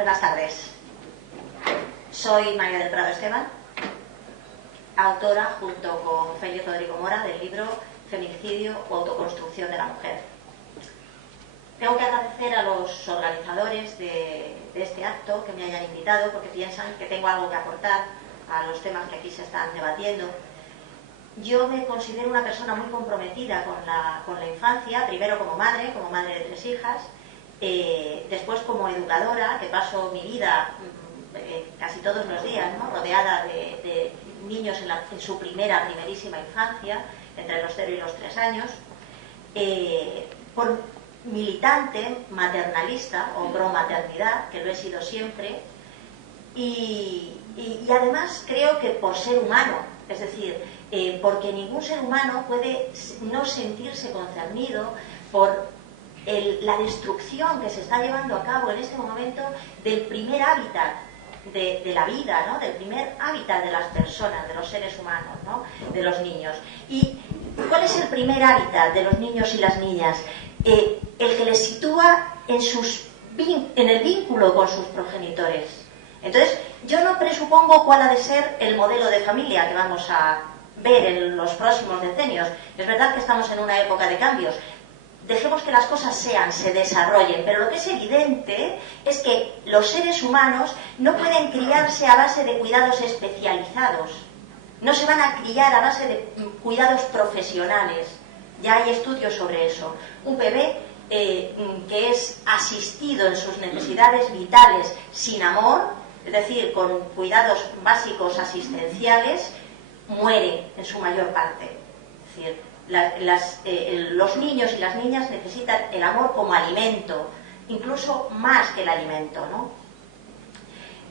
Buenas tardes. Soy María del Prado Esteban, autora, junto con Félix Rodrigo Mora, del libro Feminicidio o autoconstrucción de la mujer. Tengo que agradecer a los organizadores de este acto que me hayan invitado, porque piensan que tengo algo que aportar a los temas que aquí se están debatiendo. Yo me considero una persona muy comprometida con la infancia, primero como madre de 3 hijas, después como educadora, que paso mi vida casi todos los días, ¿no?, rodeada de niños en su primerísima infancia, entre los 0 y los 3 años, por militante, maternalista o pro maternidad, que lo he sido siempre, y además creo que por ser humano, es decir, porque ningún ser humano puede no sentirse concernido por la destrucción que se está llevando a cabo en este momento del primer hábitat de la vida, ¿no?, del primer hábitat de las personas, de los seres humanos, ¿no?, de los niños. ¿Y cuál es el primer hábitat de los niños y las niñas? El que les sitúa en el vínculo con sus progenitores. Entonces, yo no presupongo cuál ha de ser el modelo de familia que vamos a ver en los próximos decenios. Es verdad que estamos en una época de cambios. Dejemos que las cosas se desarrollen, pero lo que es evidente es que los seres humanos no pueden criarse a base de cuidados especializados. No se van a criar a base de cuidados profesionales. Ya hay estudios sobre eso. Un bebé que es asistido en sus necesidades vitales sin amor, es decir, con cuidados básicos asistenciales, muere en su mayor parte. Es decir, los niños y las niñas necesitan el amor como alimento, incluso más que el alimento, ¿no?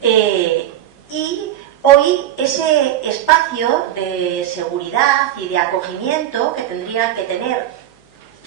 Y hoy ese espacio de seguridad y de acogimiento que tendría que tener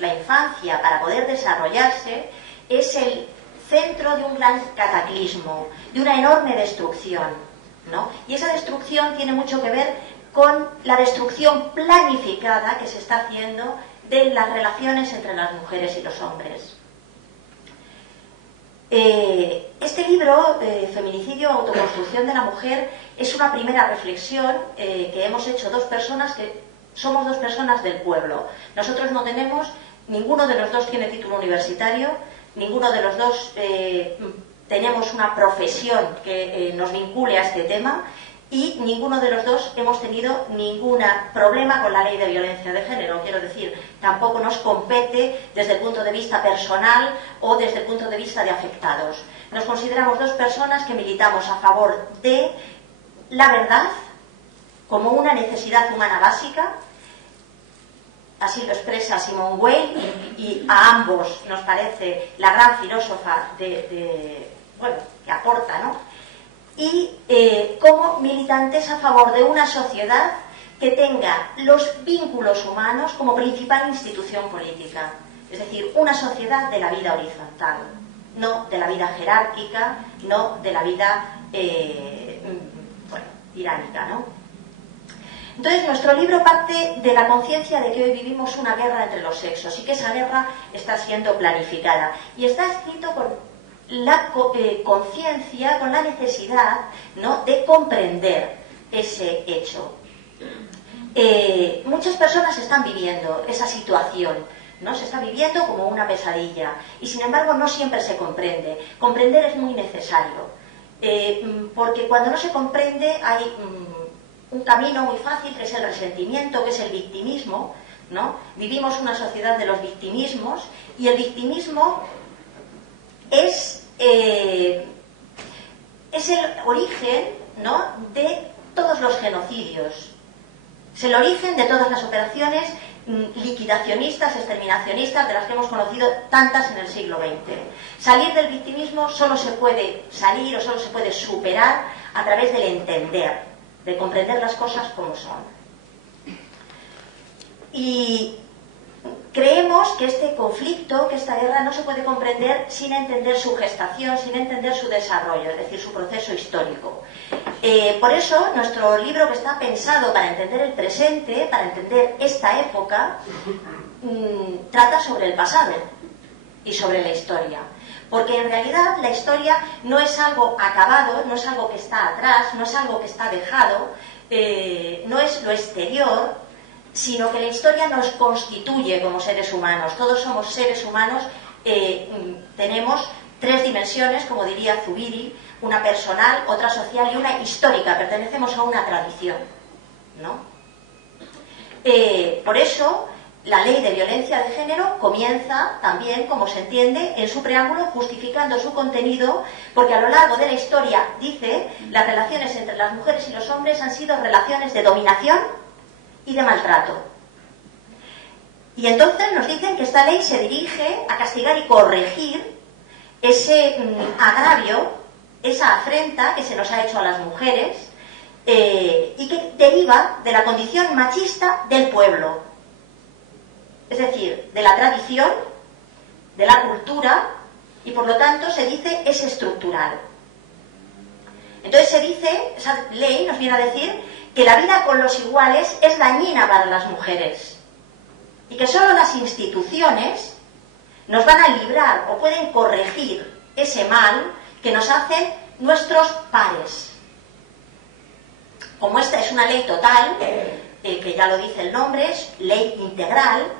la infancia para poder desarrollarse es el centro de un gran cataclismo, de una enorme destrucción, ¿no? Y esa destrucción tiene mucho que ver con la destrucción planificada que se está haciendo de las relaciones entre las mujeres y los hombres. Este libro, Feminicidio o autoconstrucción de la mujer, es una primera reflexión que hemos hecho dos personas que somos dos personas del pueblo. Nosotros no tenemos, ninguno de los dos tiene título universitario, ninguno de los dos tenemos una profesión que nos vincule a este tema, y ninguno de los dos hemos tenido ningún problema con la ley de violencia de género. Quiero decir, tampoco nos compete desde el punto de vista personal o desde el punto de vista de afectados. Nos consideramos dos personas que militamos a favor de la verdad como una necesidad humana básica. Así lo expresa Simone Weil, y a ambos nos parece la gran filósofa que aporta, ¿no? Y como militantes a favor de una sociedad que tenga los vínculos humanos como principal institución política, es decir, una sociedad de la vida horizontal, no de la vida jerárquica, no de la vida tiránica, ¿no? Entonces, nuestro libro parte de la conciencia de que hoy vivimos una guerra entre los sexos y que esa guerra está siendo planificada, y está escrito con la conciencia, con la necesidad, ¿no?, de comprender ese hecho. Muchas personas están viviendo esa situación, ¿no? Se está viviendo como una pesadilla, y sin embargo no siempre se comprende. Comprender es muy necesario, porque cuando no se comprende hay un camino muy fácil, que es el resentimiento, que es el victimismo, ¿no? Vivimos una sociedad de los victimismos, y el victimismo es el origen, ¿no?, de todos los genocidios. Es el origen de todas las operaciones liquidacionistas, exterminacionistas, de las que hemos conocido tantas en el siglo XX. Salir del victimismo solo se puede salir o solo se puede superar a través del entender, de comprender las cosas como son. Y creemos que este conflicto, que esta guerra no se puede comprender sin entender su gestación, sin entender su desarrollo, es decir, su proceso histórico. Por eso, nuestro libro, que está pensado para entender el presente, para entender esta época, trata sobre el pasado y sobre la historia. porque en realidad la historia no es algo acabado, no es algo que está atrás, no es algo que está dejado, no es lo exterior, sino que la historia nos constituye como seres humanos. Todos somos seres humanos, tenemos tres dimensiones, como diría Zubiri, una personal, otra social y una histórica. Pertenecemos a una tradición, ¿no? Por eso, la ley de violencia de género comienza también, como se entiende, en su preámbulo, justificando su contenido, porque a lo largo de la historia, dice, las relaciones entre las mujeres y los hombres han sido relaciones de dominación y de maltrato. Y entonces nos dicen que esta ley se dirige a castigar y corregir ese agravio, esa afrenta que se nos ha hecho a las mujeres, y que deriva de la condición machista del pueblo, es decir, de la tradición, de la cultura, y por lo tanto se dice es estructural. Entonces se dice, esa ley nos viene a decir que la vida con los iguales es dañina para las mujeres y que solo las instituciones nos van a librar o pueden corregir ese mal que nos hacen nuestros pares. Como esta es una ley total, que ya lo dice el nombre, es ley integral,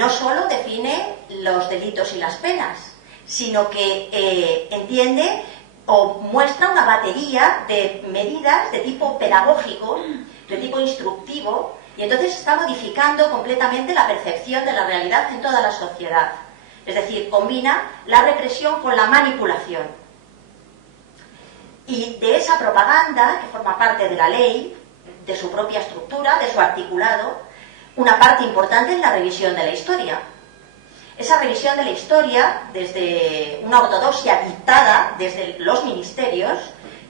no solo define los delitos y las penas, sino que entiende o muestra una batería de medidas de tipo pedagógico, de tipo instructivo, y entonces está modificando completamente la percepción de la realidad en toda la sociedad. Es decir, combina la represión con la manipulación. Y de esa propaganda, que forma parte de la ley, de su propia estructura, de su articulado, una parte importante es la revisión de la historia. Esa revisión de la historia, desde una ortodoxia dictada desde los ministerios,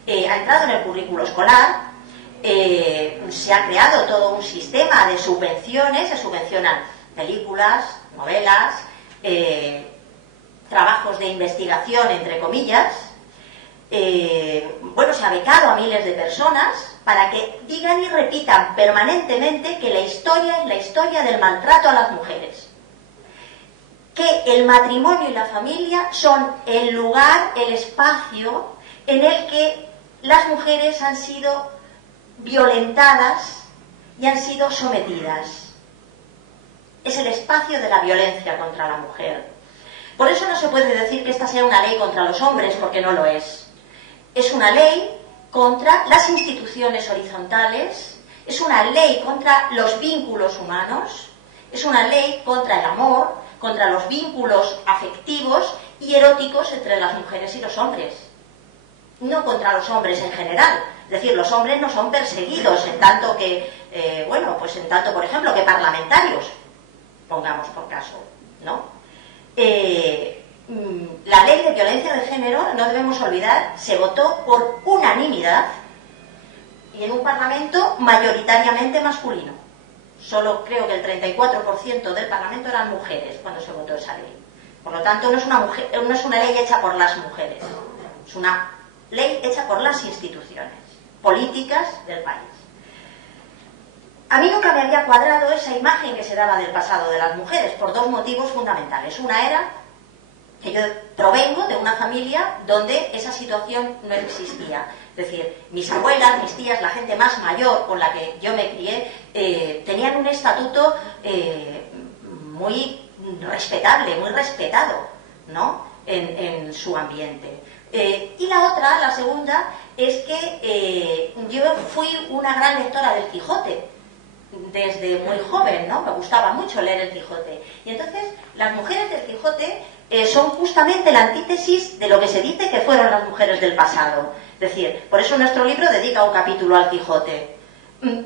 ha entrado en el currículo escolar, se ha creado todo un sistema de subvenciones, se subvencionan películas, novelas, trabajos de investigación, entre comillas. Se ha becado a miles de personas para que digan y repitan permanentemente que la historia es la historia del maltrato a las mujeres, que el matrimonio y la familia son el lugar, el espacio en el que las mujeres han sido violentadas y han sido sometidas. Es el espacio de la violencia contra la mujer. Por eso no se puede decir que esta sea una ley contra los hombres, porque no lo es. Es una ley contra las instituciones horizontales, es una ley contra los vínculos humanos, es una ley contra el amor, contra los vínculos afectivos y eróticos entre las mujeres y los hombres. No contra los hombres en general. Es decir, los hombres no son perseguidos en tanto que, en tanto, por ejemplo, que parlamentarios, pongamos por caso, ¿no? La ley de violencia de género, no debemos olvidar, se votó por unanimidad y en un parlamento mayoritariamente masculino. Solo creo que el 34% del parlamento eran mujeres cuando se votó esa ley. Por lo tanto, no es una ley hecha por las mujeres, es una ley hecha por las instituciones políticas del país. A mí nunca me había cuadrado esa imagen que se daba del pasado de las mujeres por dos motivos fundamentales. Una era que yo provengo de una familia donde esa situación no existía. Es decir, mis abuelas, mis tías, la gente más mayor con la que yo me crié, tenían un estatuto muy respetable, muy respetado, ¿no? En su ambiente. Y la otra, la segunda, es que yo fui una gran lectora del Quijote desde muy joven, ¿no? Me gustaba mucho leer el Quijote. Y entonces las mujeres del Quijote son justamente la antítesis de lo que se dice que fueron las mujeres del pasado. Es decir, por eso nuestro libro dedica un capítulo al Quijote,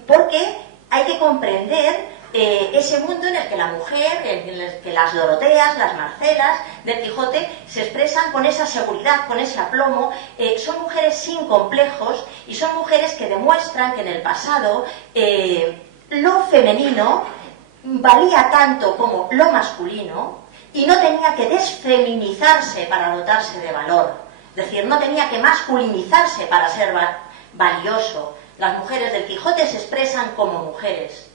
porque hay que comprender ese mundo en el que la mujer, en el que las Doroteas, las Marcelas del Quijote se expresan con esa seguridad, con ese aplomo. Son mujeres sin complejos y son mujeres que demuestran que en el pasado lo femenino valía tanto como lo masculino y no tenía que desfeminizarse para dotarse de valor. Es decir, no tenía que masculinizarse para ser valioso. Las mujeres del Quijote se expresan como mujeres.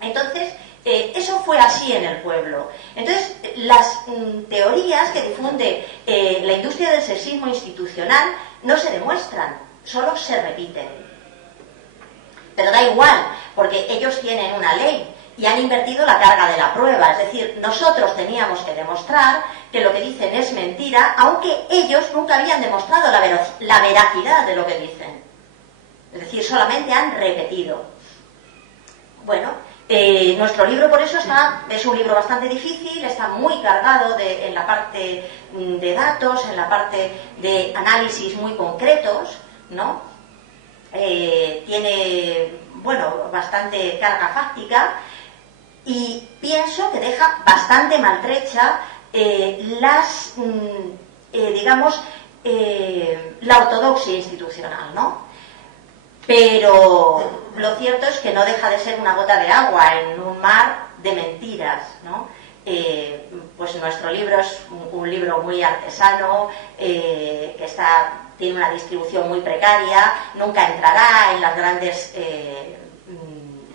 Entonces, Eso fue así en el pueblo. Entonces, las teorías que difunde la industria del sexismo institucional no se demuestran, solo se repiten. Pero da igual, porque ellos tienen una ley y han invertido la carga de la prueba. Es decir, nosotros teníamos que demostrar que lo que dicen es mentira, aunque ellos nunca habían demostrado la veracidad de lo que dicen. Es decir, solamente han repetido. Bueno, nuestro libro por eso es un libro bastante difícil, está muy cargado en la parte de datos, en la parte de análisis muy concretos, ¿no? Tiene, bueno, bastante carga fáctica y pienso que deja bastante maltrecha la ortodoxia institucional, ¿no? Pero lo cierto es que no deja de ser una gota de agua en un mar de mentiras, ¿no? Pues nuestro libro es un libro muy artesano, que tiene una distribución muy precaria, nunca entrará en los grandes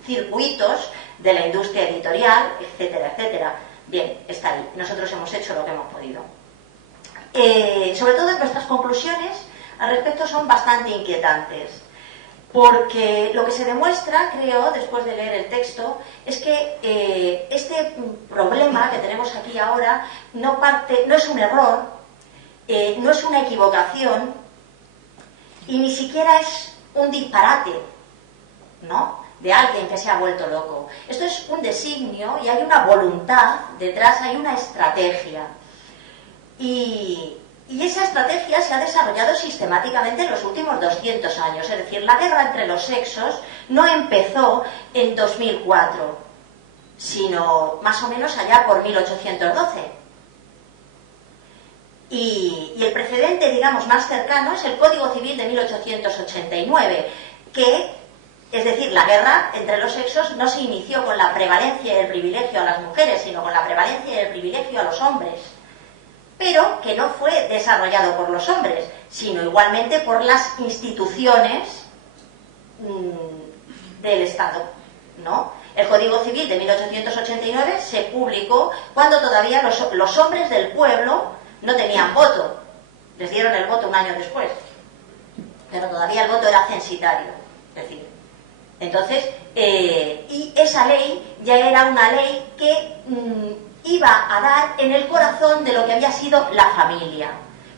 circuitos de la industria editorial, etcétera, etcétera. Bien, está ahí. Nosotros hemos hecho lo que hemos podido. Sobre todo nuestras conclusiones al respecto son bastante inquietantes. Porque lo que se demuestra, creo, después de leer el texto, es que este problema que tenemos aquí ahora no es un error, no es una equivocación y ni siquiera es un disparate, ¿no?, de alguien que se ha vuelto loco. Esto es un designio y hay una voluntad detrás, hay una estrategia. Y esa estrategia se ha desarrollado sistemáticamente en los últimos 200 años. Es decir, la guerra entre los sexos no empezó en 2004, sino más o menos allá por 1812. Y el precedente, digamos, más cercano es el Código Civil de 1889, es decir, la guerra entre los sexos no se inició con la prevalencia y el privilegio a las mujeres, sino con la prevalencia y el privilegio a los hombres. Pero que no fue desarrollado por los hombres, sino igualmente por las instituciones del Estado, ¿no? El Código Civil de 1889 se publicó cuando todavía los hombres del pueblo no tenían voto. Les dieron el voto un año después, pero todavía el voto era censitario. Es decir, entonces, y esa ley ya era una ley que iba a dar en el corazón de lo que había sido la familia,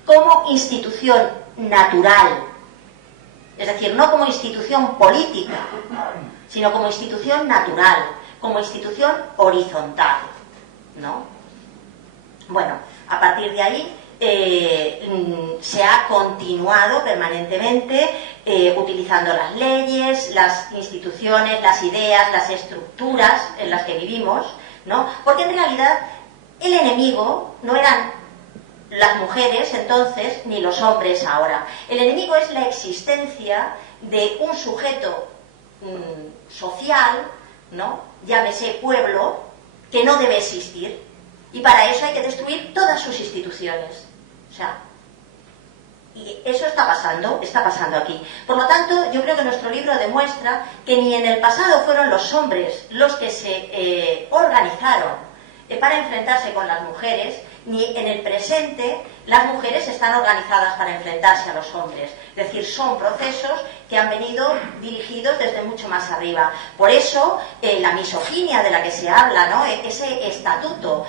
como institución natural, es decir, no como institución política, sino como institución natural, como institución horizontal, ¿no? Bueno, a partir de ahí se ha continuado permanentemente utilizando las leyes, las instituciones, las ideas, las estructuras en las que vivimos, ¿no? Porque en realidad el enemigo no eran las mujeres entonces ni los hombres ahora. El enemigo es la existencia de un sujeto social, ¿no?, llámese pueblo, que no debe existir, y para eso hay que destruir todas sus instituciones. O sea, y eso está pasando aquí. Por lo tanto, yo creo que nuestro libro demuestra que ni en el pasado fueron los hombres los que se organizaron para enfrentarse con las mujeres, ni en el presente las mujeres están organizadas para enfrentarse a los hombres. Es decir, son procesos que han venido dirigidos desde mucho más arriba. Por eso, la misoginia de la que se habla, ¿no?, ese estatuto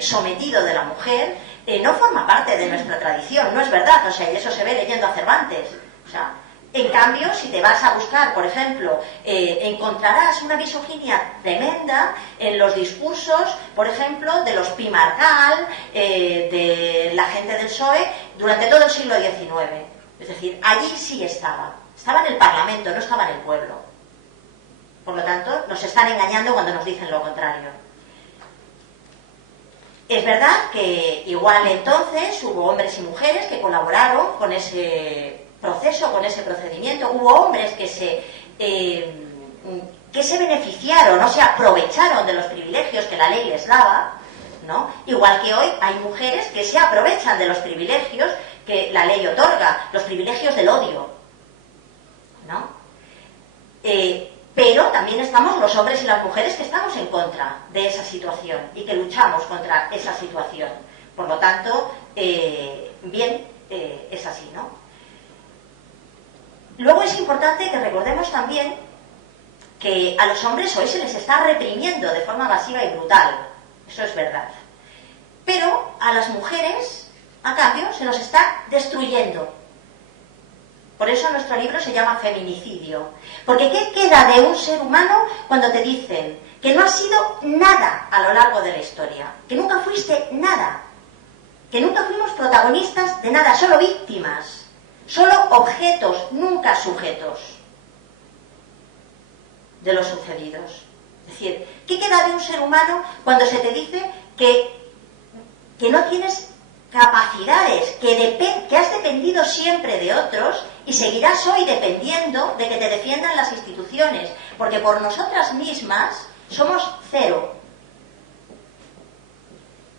sometido de la mujer, no forma parte de nuestra tradición, no es verdad. O sea, y eso se ve leyendo a Cervantes. O sea, en cambio, si te vas a buscar, por ejemplo, encontrarás una misoginia tremenda en los discursos, por ejemplo, de los Pi Margall, de la gente del PSOE, durante todo el siglo XIX. Es decir, allí sí estaba en el Parlamento, no estaba en el pueblo. Por lo tanto, nos están engañando cuando nos dicen lo contrario. Es verdad que igual entonces hubo hombres y mujeres que colaboraron con ese proceso, con ese procedimiento. Hubo hombres que se beneficiaron, o se aprovecharon de los privilegios que la ley les daba, ¿no? Igual que hoy hay mujeres que se aprovechan de los privilegios que la ley otorga, los privilegios del odio, ¿no? Pero también estamos los hombres y las mujeres que estamos en contra de esa situación y que luchamos contra esa situación. Por lo tanto, es así, ¿no? Luego es importante que recordemos también que a los hombres hoy se les está reprimiendo de forma masiva y brutal. Eso es verdad. Pero a las mujeres, a cambio, se nos está destruyendo. Por eso nuestro libro se llama Feminicidio. Porque ¿qué queda de un ser humano cuando te dicen que no has sido nada a lo largo de la historia? Que nunca fuiste nada. Que nunca fuimos protagonistas de nada, solo víctimas. Solo objetos, nunca sujetos de los sucedidos. Es decir, ¿qué queda de un ser humano cuando se te dice que no tienes capacidades, que has dependido siempre de otros y seguirás hoy dependiendo de que te defiendan las instituciones, porque por nosotras mismas somos cero?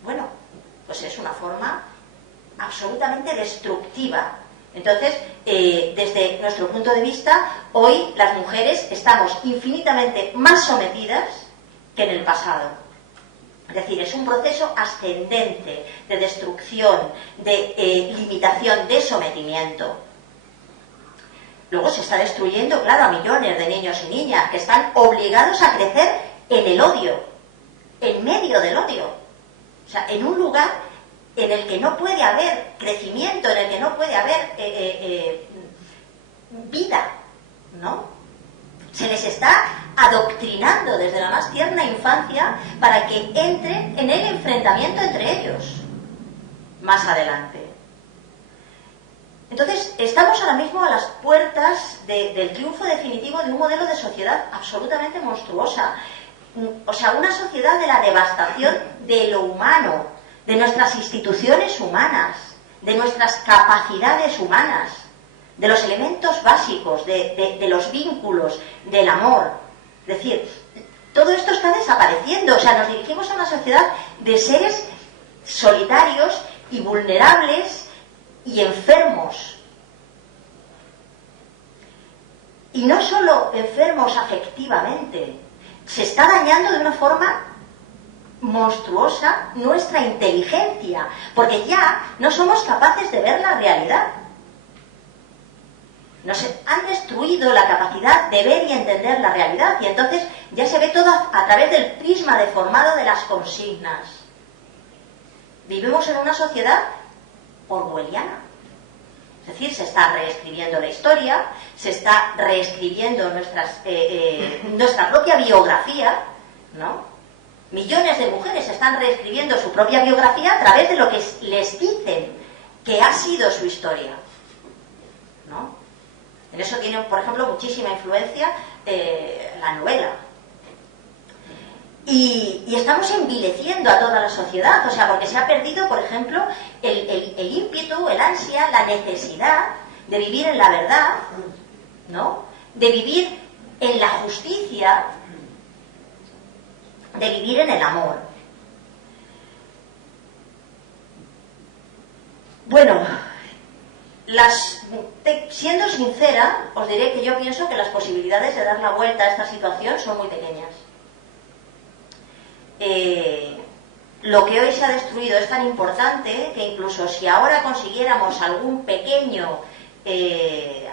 Bueno, pues es una forma absolutamente destructiva. Entonces, desde nuestro punto de vista, hoy las mujeres estamos infinitamente más sometidas que en el pasado. Es decir, es un proceso ascendente de destrucción, de limitación, de sometimiento. Luego se está destruyendo, claro, a millones de niños y niñas que están obligados a crecer en el odio, en medio del odio. O sea, en un lugar en el que no puede haber crecimiento, en el que no puede haber vida, ¿no? Se les está adoctrinando desde la más tierna infancia para que entren en el enfrentamiento entre ellos más adelante. Entonces, estamos ahora mismo a las puertas del triunfo definitivo de un modelo de sociedad absolutamente monstruosa. O sea, una sociedad de la devastación de lo humano, de nuestras instituciones humanas, de nuestras capacidades humanas, de los elementos básicos, de los vínculos, del amor. Es decir, todo esto está desapareciendo. O sea, nos dirigimos a una sociedad de seres solitarios y vulnerables y enfermos. Y no solo enfermos afectivamente, se está dañando de una forma monstruosa nuestra inteligencia, porque ya no somos capaces de ver la realidad. Nos han destruido la capacidad de ver y entender la realidad, y entonces ya se ve todo a través del prisma deformado de las consignas. Vivimos en una sociedad orwelliana. Es decir, se está reescribiendo la historia, se está reescribiendo nuestra propia biografía, ¿no? Millones de mujeres están reescribiendo su propia biografía a través de lo que les dicen que ha sido su historia, ¿no? En eso tiene, por ejemplo, muchísima influencia la novela. Y estamos envileciendo a toda la sociedad, o sea, porque se ha perdido, por ejemplo, el ímpetu, el ansia, la necesidad de vivir en la verdad, ¿no? De vivir en la justicia, de vivir en el amor. Bueno, siendo sincera, os diré que yo pienso que las posibilidades de dar la vuelta a esta situación son muy pequeñas. Lo que hoy se ha destruido es tan importante que incluso si ahora consiguiéramos algún pequeño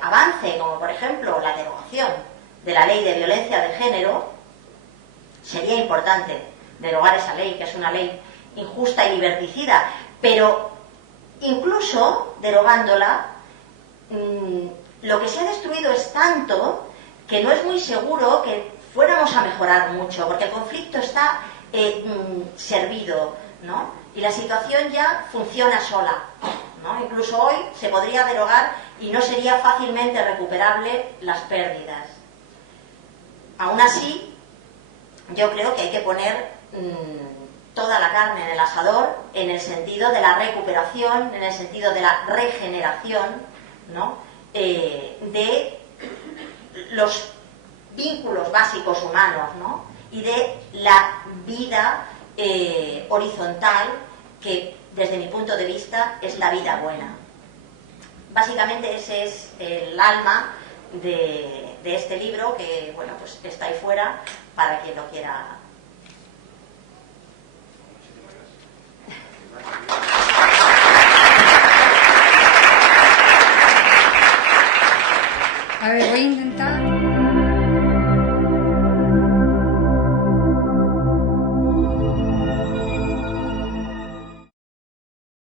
avance, como por ejemplo la derogación de la ley de violencia de género, sería importante derogar esa ley, que es una ley injusta y liberticida, pero incluso derogándola, lo que se ha destruido es tanto que no es muy seguro que fuéramos a mejorar mucho, porque el conflicto está servido, ¿no? Y la situación ya funciona sola, ¿no? Incluso hoy se podría derogar y no sería fácilmente recuperable las pérdidas. Aún así, yo creo que hay que poner toda la carne en el asador en el sentido de la recuperación, en el sentido de la regeneración, ¿no? De los vínculos básicos humanos, ¿no? Y de la vida horizontal, que desde mi punto de vista es la vida buena. Básicamente ese es el alma de este libro, que bueno, pues está ahí fuera para quien lo quiera